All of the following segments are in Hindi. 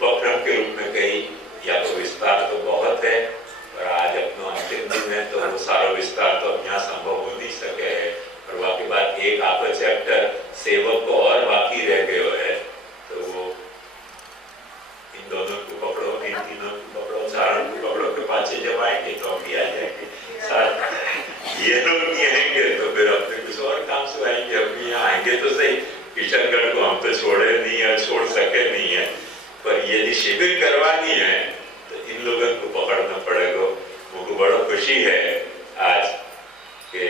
उपक्रम के रूप में कही, या तो विस्तार तो बहुत है और आज अपना अंतिम दिन है तो वो सारा विस्तार तो अब यहाँ संभव हो नहीं सके है। और बाकी बात एक आपका चैप्टर सेवक को और बाकी रह गए है, तो वो इन दोनों को पकड़ो, इन तीनों को पकड़ो, चारों को पकड़ो के पाछे जब आएंगे तो अभी आ जाएंगे साथ। ये लोग नहीं आएंगे तो फिर अपने कुछ और काम से आएंगे। अभी यहाँ आएंगे तो सही, किशनगढ़ को हम तो छोड़े नहीं है, छोड़ सके नहीं है, पर यदि शिविर करवानी है तो इन लोगों को पकड़ना पड़ेगा। मुझको बड़ा खुशी है आज के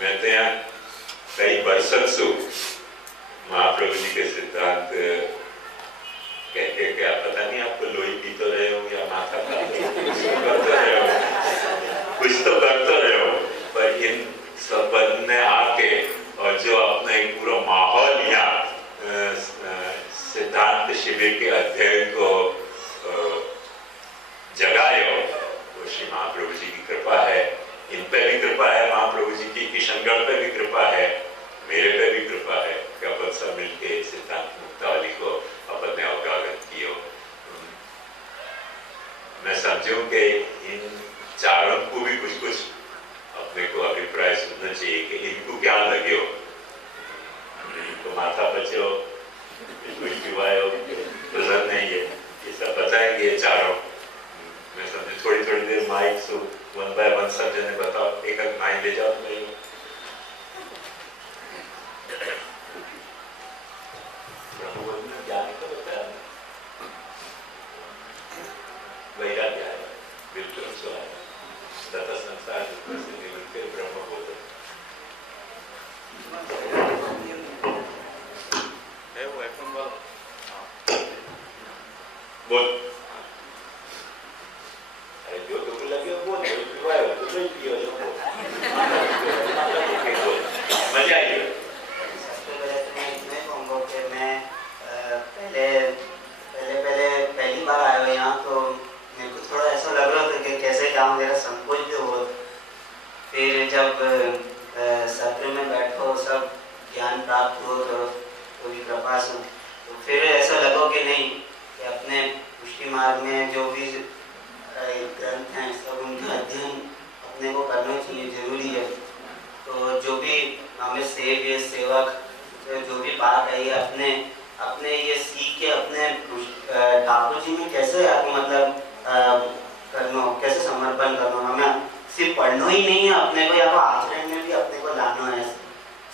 मैं तो यहाँ कई वर्षों से महाप्रभु जी के सिद्धांत कहते क्या पता नहीं आपको लोही पी तो रहे हो या माथा खाते करते रहे हो, कुछ तो करते रहे हो, पर इन सब में आके और जो अपना एक पूरा माहौल यहाँ सिद्धांत शिविर के अध्ययन को जगाए हो, वो श्री महाप्रभु जी की कृपा है। इन पे भी कृपा है महाप्रभु जी की, किशनगढ़ पे भी कृपा है, मेरे पे भी कृपा है कि अपन सब मिलके सिद्धांत मुक्तावली को अपन ने अवगाहन किया। मैं समझूं कि इन चारों को भी कुछ कुछ अपने को अभिप्राय सुनना चाहिए कि इनको क्या लगे हो, इनको माथा बचे हो, कुछ जुआए हो, पसंद नहीं है, ये सब बताएंगे ये चारों। मैं समझे थोड़ी थोड़ी देर mic so one by one सब जने बताओ, एक एक माइक ले जाओ तो ज्ञान को बताया वैराग्य है, बिल्कुल सो है तथा संसार से निवृत्ति ब्रह्म बोध है वो एफएम वाला बोल जो तो लगे बोल तो नहीं पियो मजा आई। सबसे पहले तो मैं इतना ही कहूँगा कि मैं पहली बार आया हूँ यहाँ, तो मेरे को थोड़ा ऐसा लग रहा था कि कैसे जाऊँ, मेरा संकोच भी हो। फिर जब सत्र में बैठो, सब ज्ञान प्राप्त हो तो भी कृपा से, तो फिर ऐसा लगा कि नहीं कि अपने पुष्टि मार्ग में जो भी ग्रंथ हैं सब उनका अध्ययन अपने को करना चाहिए, जरूरी है। तो जो भी हमें सेव्य सेवक जो भी बात है ये अपने ये सीख के अपने ठाकुर जी में कैसे मतलब करना, कैसे समर्पण करना। हमें सिर्फ पढ़ना ही नहीं है, अपने को यहाँ आचरण में भी अपने को लाना है।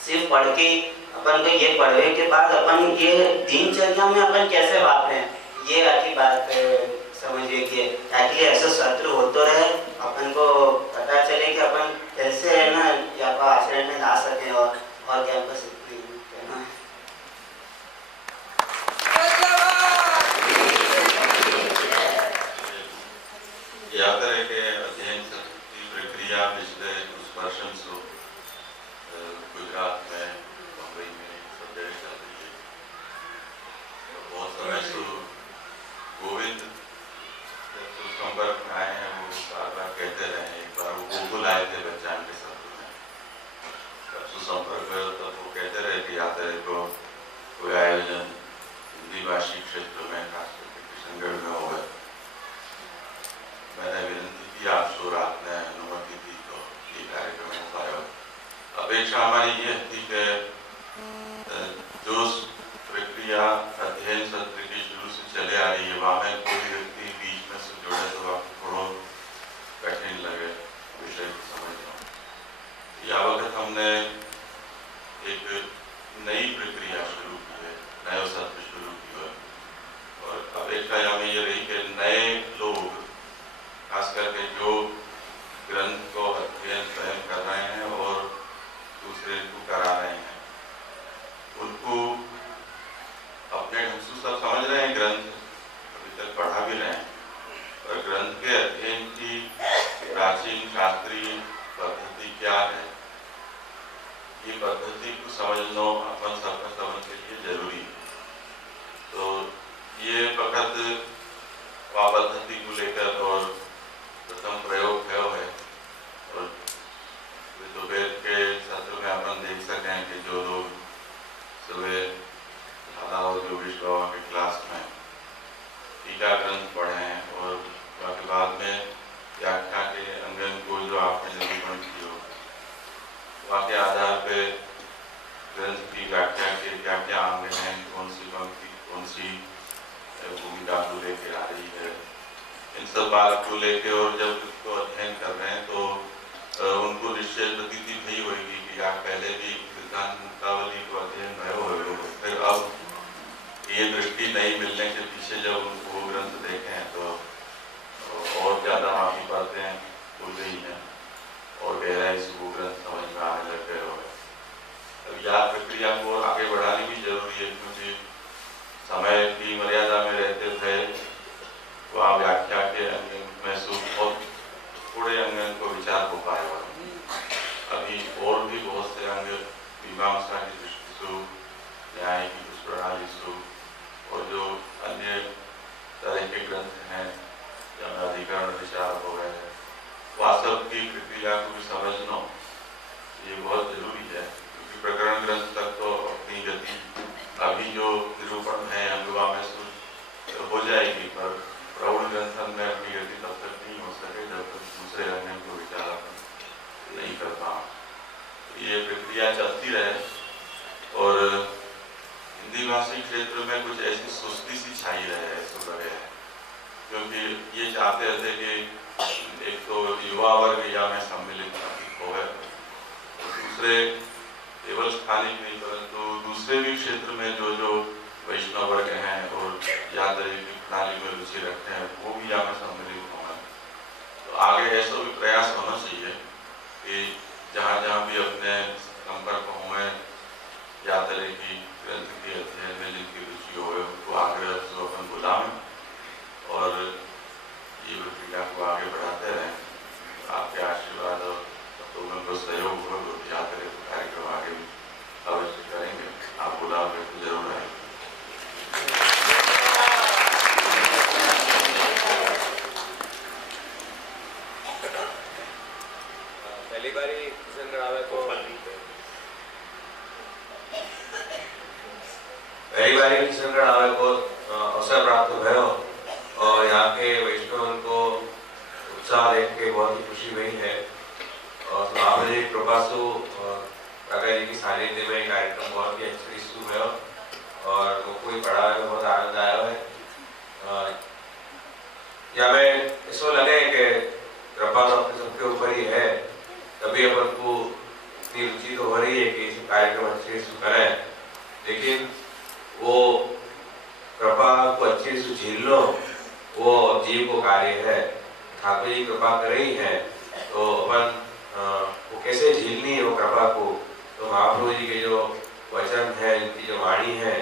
सिर्फ पढ़ के अपन को ये पढ़ने के बाद अपन ये दिनचर्या में अपन कैसे वापरें, ये अच्छी बात समझिए कि ताकि ऐसा सत्र होते रहे, अपन को पता चले कि अपन कैसे है ना यहाँ पर आचरण में ला सके और क्या कर सकते हैं। याद रहे कि अध्ययन की प्रक्रिया पिछले कुछ वर्षों से गुजरात में, मुंबई में सब जगह चल रही है। बहुत समय से गोविंद जब संपर्क में आए हैं, वो बार बार कहते रहे। एक बार वो गोकुल आए थे बच्चान के सत्र में, जब संपर्क हुआ तब वो कहते रहे कि याद रहे को कोई आयोजन हिंदी भाषी क्षेत्र में खास करके किशनगढ़ में हुआ। मैंने विनती की, आपसे रात ने अनुमति दी तो ये कार्यक्रम हो पाया। अपेक्षा हमारी ये थी कि जो प्रक्रिया अध्ययन सत्र की शुरू से चले आ रही है, वहाँ में कोई व्यक्ति बीच में से जुड़े तो आपको थोड़ा कठिन लगे विषय को समझना। या वक्त हमने एक नई प्रक्रिया शुरू की है, नया सत्र शुरू किया है, और अपेक्षा हमें ये रही कि नए लोग खास करके जो ग्रंथ को अध्ययन स्वयं कर रहे हैं और दूसरे को करा रहे हैं, उनको अपने ढंग से सब समझ रहे हैं, ग्रंथ अभी तक पढ़ा भी रहे हैं, और ग्रंथ के अध्ययन की प्राचीन शास्त्रीय पद्धति क्या है, ये पद्धति को समझना अपन सबका समझ के लिए जरूरी है। तो ये वक्त वह पद्धति को लेकर और प्रथम प्रयोग है, और दोपहर के सत्र में अपन देख सकें कि जो लोग सुबह दादा और योगेश बाबा के क्लास में टीका ग्रंथ पढ़े हैं और उसके बाद में व्याख्या के अंगन को जो आपने निरूपण की हो, वहाँ के आधार पे ग्रंथ की व्याख्या के क्या क्या अंग हैं, कौन सी पंक्ति कौन सी भूमिका को लेके आ रही है, इन सब बात को लेके और जब इसको अध्ययन कर रहे हैं तो उनको निश्चय प्रतीति भी होगी कि आप पहले भी सिद्धांत मुक्तावली को अध्ययन भय हो, फिर अब ये दृष्टि नहीं मिलने के पीछे जब उनको ग्रंथ देखे हैं तो और ज़्यादा आपकी बातें खुल गई हैं और गहराई से वो ग्रंथ समझ में आने लग गए हो। अब याद प्रक्रिया को आगे बढ़ानी भी जरूरी है, क्योंकि समय की मर्यादा में रहते थे वहाँ व्याख्या के अंग में बहुत थोड़े अंग को विचार हो पाएगा। अभी और भी बहुत से अंग मीमांसा की दृष्टि से, न्याय की कुछ प्रणाली से और जो अन्य तरह के ग्रंथ हैं या अधिकरण विचार हो गए हैं, वास्तव की प्रक्रिया को भी समझना ये बहुत जरूरी है, क्योंकि प्रकरण ग्रंथ तक तो अपनी गति अभी जो निरूपण है अंगवा में हो जाएगी, पर प्रौढ़ ग्रंथन में अपनी गति तब तक नहीं हो सके जब तक दूसरे अंग को विचार नहीं कर पाओ। ये प्रक्रिया चलती रहे और हिंदी भाषी क्षेत्र में कुछ ऐसी सुस्ती सी छाई रहे, ऐसा लगे है, क्योंकि ये चाहते थे कि एक तो युवा वर्ग या में सम्मिलित हो गए, दूसरे केवल स्थानिक नहीं परंतु दूसरे भी क्षेत्र में जो वैष्णव वर्ग हैं और याद प्रणाली में रुचि रखते हैं वो भी यहाँ में सम्मिलित होना। तो आगे ऐसा भी प्रयास होना चाहिए कि जहाँ जहाँ भी अपने संपर्क हुए या तरह की ग्रंथ के अध्ययन में जिनकी रुचि हो उनको आग्रह से अपन बुलाएं और ये प्रक्रिया को आगे बढ़ाते रहें। आपके आशीर्वाद और लोगों को सहयोग हो तो याद रहे तो कार्यक्रम आगे भी अवश्य करेंगे। आप बुलाओगे तो जरूर आएंगे। पहली बारी किशन रावे को अवसर प्राप्त भयो और यहाँ के वैष्णव को उत्साह देख के बहुत ही खुशी हुई है और महाप्रभु जी कृपा से काका जी की सानिध्य में कार्यक्रम बहुत ही अच्छी शुरू है और मुझको भी पढ़ा है, बहुत आनंद आया है। या मैं ऐसा लगे कि कृपा तो अपने सबके ऊपर ही है, तभी अपन को इतनी रुचि तो हो रही है कि इस कार्यक्रम अच्छे से करें, लेकिन वो कृपा को अच्छे से झील लो वो जीव को कार्य है। ठाकुर जी कृपा कर रही है तो अपन वो कैसे झीलनी है वो कृपा को, तो महाप्रभु जी के जो वचन है, उनकी जो वाणी है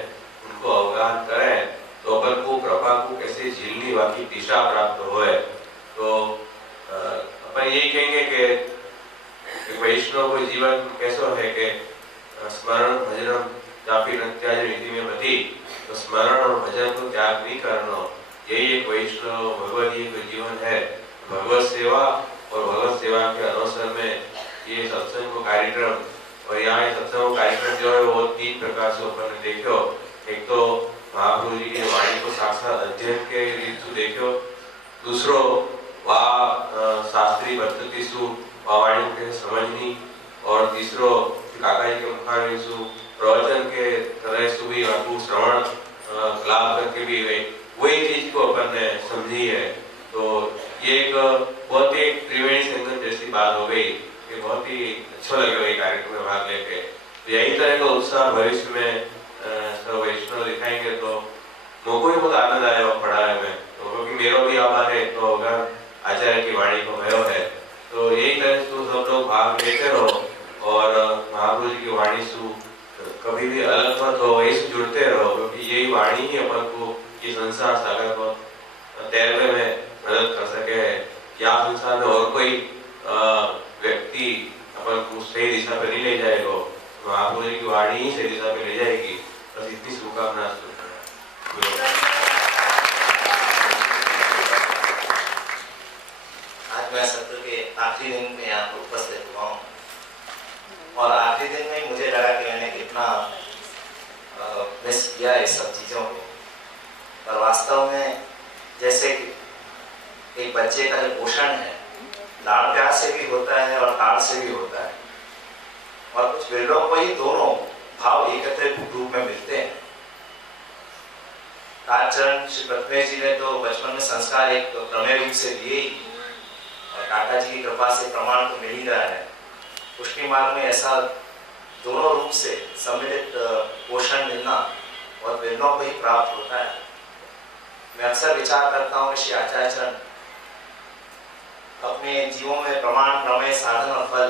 उनको अवगाहन करें तो अपन को कृपा को कैसे झीलनी बाकी दिशा प्राप्त होए। तो अपन यही कहेंगे कि वैष्णव को जीवन कैसा है कि स्मरण भजन जापी नत्याज नीति में बधी, तो स्मरण और भजन को त्याग नहीं करना, यही एक वैष्णव भगवत का जीवन है। भगवत सेवा और भगवत सेवा के अवसर में ये सत्संग को कार्यक्रम और यहाँ ये सत्संग कार्यक्रम जो है वो तीन प्रकार से अपन ने देखो। एक तो महाप्रभु जी की वाणी को साक्षात अध्ययन के रीत से देखो, दूसरो वह शास्त्रीय पद्धति से वाणी को समझनी और तीसरो काका जी के मुखार से प्रवचन के तरह से भी आपको श्रवण लाभ करके भी वही चीज को अपन ने समझी है। तो ये एक बहुत ही त्रिवेणी संगम जैसी बात हो गई कि बहुत ही अच्छा लगे ये कार्यक्रम में भाग लेके। तो यही तरह का उत्साह भविष्य में सब वैष्णव दिखाएंगे तो मुझको भी बहुत आनंद आया पढ़ाने में, तो क्योंकि मेरा भी आभार है तो अगर आचार्य की वाणी को भयो है तो यही तरह से सब लोग भाग लेते रहो और महाप्रभु जी की वाणी से कभी भी अलग मत हो, वही जुड़ते रहो, क्योंकि यही वाणी ही अपन को ये संसार सागर को तैरने में मदद कर सके। या संसार में और कोई व्यक्ति अपन को सही दिशा पे नहीं ले जाएगा, महाप्रभु जी की वाणी ही सही दिशा पे ले जाएगी। बस इतनी शुभकामना। आज मैं सत्र के आखिरी दिन में यहाँ पर उपस्थित हुआ हूँ और आखिरी दिन में मुझे लगा कि मैंने कितना मिस किया इस सब चीज़ों को, पर वास्तव में जैसे कि एक बच्चे का जो पोषण है लाड़ प्यार से भी होता है और ताड़ से भी होता है, और कुछ बिरलों को ही दोनों भाव एकत्रित रूप में मिलते हैं। तारचरण श्री प्रथमेश जी ने तो बचपन में संस्कार एक प्रमेय रूप से लिए ही, और काका जी की कृपा से प्रमाण तो मिल ही रहा है। पुष्टि मार्ग में ऐसा दोनों रूप से सम्मिलित पोषण मिलना और बिरलों को ही प्राप्त होता है। मैं अक्सर विचार करता हूँ कि श्री आचार्य चरण अपने जीवों में प्रमाण, प्रमेय, साधन और फल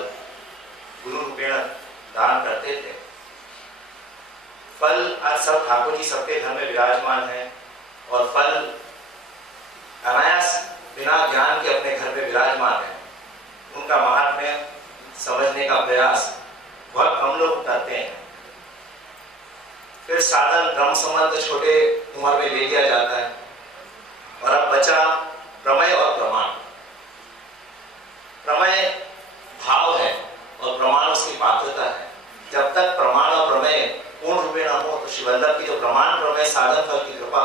गुरु रूपेण दान करते थे। फल आज सब ठाकुर जी सबके घर में विराजमान है, और फल अनायास बिना ज्ञान के अपने घर में विराजमान है। उनका महात्म्य समझने का प्रयास बहुत कम लोग करते हैं। फिर साधन ब्रह्म संबंध छोटे उम्र में ले लिया जाता है, और अब बचा प्रमेय और प्रमाण। प्रमेय भाव है और प्रमाण उसकी पात्रता है। जब तक प्रमाण और प्रमेय पूर्ण रूपे न हो तो श्री वल्लभ की जो प्रमाण, प्रमेय, साधन, फल की कृपा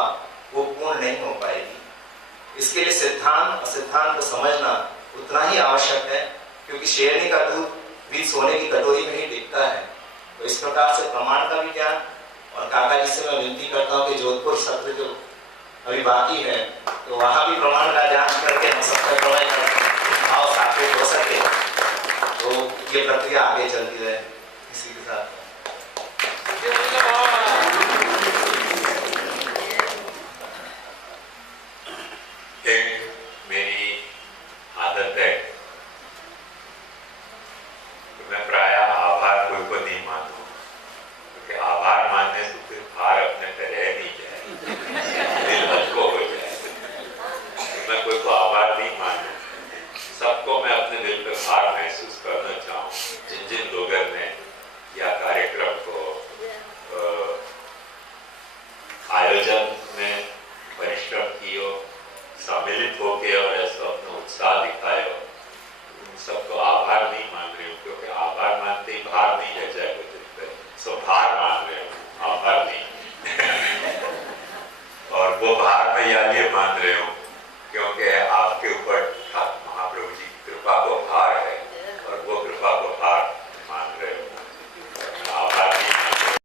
वो पूर्ण नहीं हो पाएगी। इसके लिए सिद्धांत और सिद्धांत को समझना उतना ही आवश्यक है, क्योंकि शेरनी का दूध भी सोने की कटोरी में ही टिकता है। तो इस प्रकार से प्रमाण का भी ज्ञान, और काका जी से मैं विनती करता हूँ कि जोधपुर सत्र जो अभी बाकी है तो वहाँ भी प्रमाण का ज्ञान करके हम सबका प्रमेय भाव सात्विक हो सके, तो ये प्रक्रिया आगे चलती रहे। इसी के साथ एक मेरी आदत है कि मैं प्रायः आभार कोई को नहीं मानूं, क्योंकि आभार मानने से फिर भार अपने पे रह नहीं जाए, दिल हल्को हो जाए। तो मैं कोई को आभार नहीं मानूं, सबको मैं अपने दिल पे भार महसूस करना चाहूँ। जिन जिन लोगों ने या कार्यक्रम को आयोजन में परिश्रम कियो, सम्मिलित होके और ऐसा अपना उत्साह दिखाए, उन सबको आभार नहीं मान रहे हूँ, क्योंकि आभार मानते ही भार नहीं रह जाएगा दिल पे, सो भार मान रहे हूँ, आभार नहीं। और वो भार मैं या ये मान रहे हूँ